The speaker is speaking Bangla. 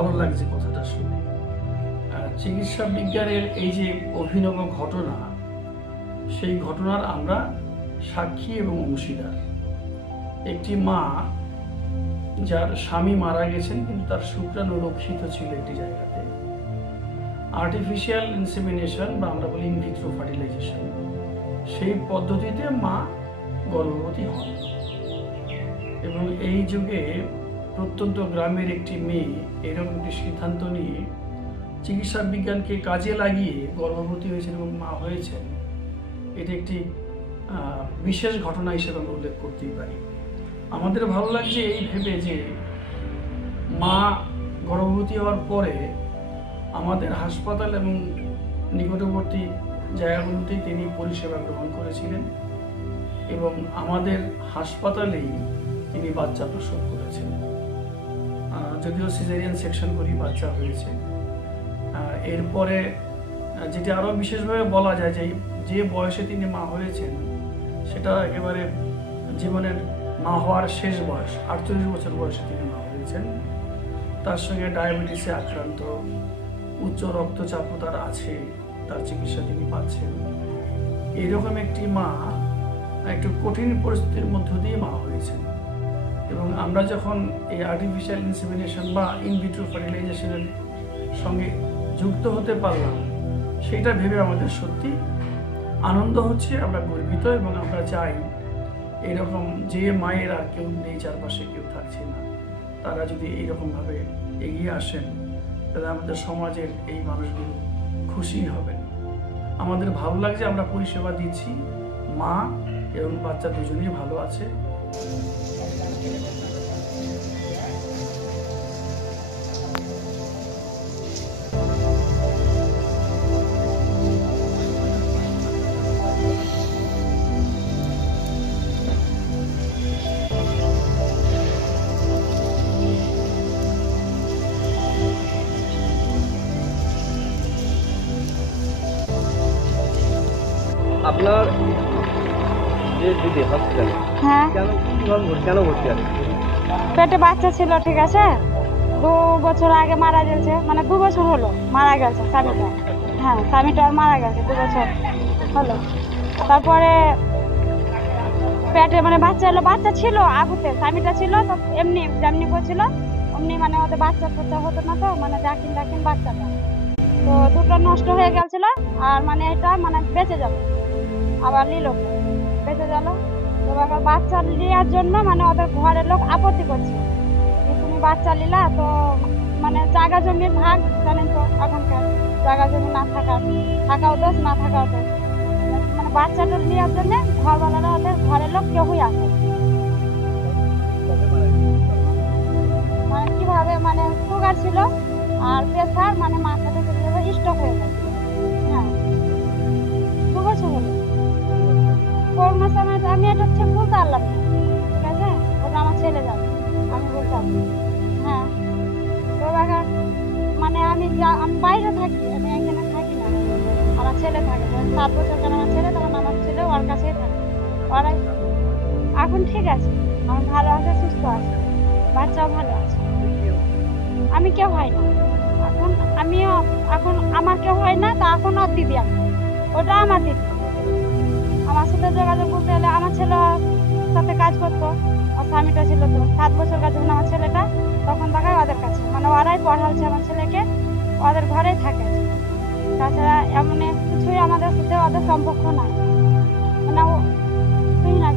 ভালো লাগছে কথাটা শুনে। চিকিৎসা বিজ্ঞানের এই যে অভিনব ঘটনা, সেই ঘটনার আমরা সাক্ষী এবং অংশীদার। একটি মা যার স্বামী মারা গেছেন, কিন্তু তার শুক্রাণু রক্ষিত ছিল একটি জায়গাতে। আর্টিফিশিয়াল ইনসেমিনেশন বা আমরা বলি ইনভিট্রো ফার্টিলাইজেশন সেই পদ্ধতিতে মা গর্ভবতী হন। এবং এই যুগে প্রত্যন্ত গ্রামের একটি মেয়ে এরকম একটি সিদ্ধান্ত নিয়ে চিকিৎসা বিজ্ঞানকে কাজে লাগিয়ে গর্ভবতী হয়েছেন এবং মা হয়েছেন। এটি একটি বিশেষ ঘটনা হিসেবে আমরা উল্লেখ করতেই পারি। আমাদের ভালো লাগছে এই ভেবে যে মা গর্ভবতী হওয়ার পরে আমাদের হাসপাতাল এবং নিকটবর্তী জায়গাগুলোতেই তিনি পরিষেবা গ্রহণ করেছিলেন এবং আমাদের হাসপাতালেই তিনি বাচ্চা প্রসব করেছেন। আহ, যদিও সিজারিয়ান সেকশন করেই বাচ্চা হয়েছে। এরপরে যেটা আরও বিশেষভাবে বলা যায় যে যে বয়সে তিনি মা হয়েছেন, সেটা একেবারে জীবনের মা হওয়ার শেষ বয়স, আটচল্লিশ বছর বয়সে তিনি মা হয়েছেন। তার সঙ্গে ডায়াবেটিসে আক্রান্ত, উচ্চ রক্তচাপও তার আছে, তার চিকিৎসা তিনি পাচ্ছেন। এইরকম একটি মা, একটু কঠিন পরিস্থিতির মধ্য দিয়ে মা হয়েছেন। এবং আমরা যখন এই আর্টিফিশিয়াল ইনসেমিনেশন বা ইনভিট্রো ফার্টিলাইজেশনের সঙ্গে যুক্ত হতে পারলাম, সেটা ভেবে আমাদের সত্যি আনন্দ হচ্ছে, আমরা গর্বিত এবং আমরা চাই এরকম যে মায়েরা কেউ নেই, চারপাশে কেউ থাকছে না, তারা যদি এইরকমভাবে এগিয়ে আসেন, তাহলে আমাদের সমাজের এই মানুষগুলো খুশি হবেন। আমাদের ভালো লাগছে, আমরা পরিষেবা দিচ্ছি, মা এবং বাচ্চা দুজনেই ভালো আছে। আপনার যে দিদি হসপিটালে হ্যাঁ। কেন ভর্তি- আছে পেটে বাচ্চা ছিল ঠিক আছে? দু বছর আগে মারা গেছে মানে দু বছর হলো মারা গেছে স্বামীটা। হ্যাঁ স্বামীটা আর মারা গেছে দু বছর হলো। তারপরে পেটে মানে বাচ্চা হলো বাচ্চা ছিল আগুতে স্বামীটা ছিল তো এমনি যেমনি করছিল অমনি মানে ওদের বাচ্চা করতে হতো না তো মানে ডাকিন ডাকিন বাচ্চাটা। তো দুটো নষ্ট হয়ে গেছিল আর মানে এটা মানে বেঁচে যাবে আবার নিল বেঁচে গেল। তো বাচ্চা নেওয়ার জন্য মানে ওদের ঘরের লোক আপত্তি করছে। তুমি বাচ্চা নিলা তো মানে জায়গা জমির ভাগ, জানেন তো, এখনকার জায়গা জমি না থাকার থাকাও দোষ, না থাকাও দোষ। মানে বাচ্চাটা নেওয়ার জন্য ঘরওয়ালারা ওদের ঘরের লোক কেউই আসে মানে কীভাবে মানে সুগার ছিল আর প্রেশার মানে মাথাটা ছেলে থাকে সাত বছর কেন আমার ছেলে, তখন আমার ছেলে ওর কাছেই থাকে। ওরা এখন ঠিক আছে আমার ভালো আছে, সুস্থ আছে, বাচ্চাও ভালো আছে। আমি কেউ হয় না। এখন আমিও এখন আমার কেউ হয় না, তা এখন ওর দিদি আমি ওটা আমার দিদি। আমার সাথে যোগাযোগ করতে হলে আমার ছেলে সাথে কাজ করতো আর স্বামীটা ছিল তো। সাত বছর কাছে যখন আমার ছেলেটা, তখন দেখায় ওদের কাছে। মানে ওরাই পড়াচ্ছে আমার ছেলেকে, ওদের ঘরেই থাকে। তাছাড়া এমন কিছুই আমাদের সাথে অত সম্পর্ক নাই। মানে তুই না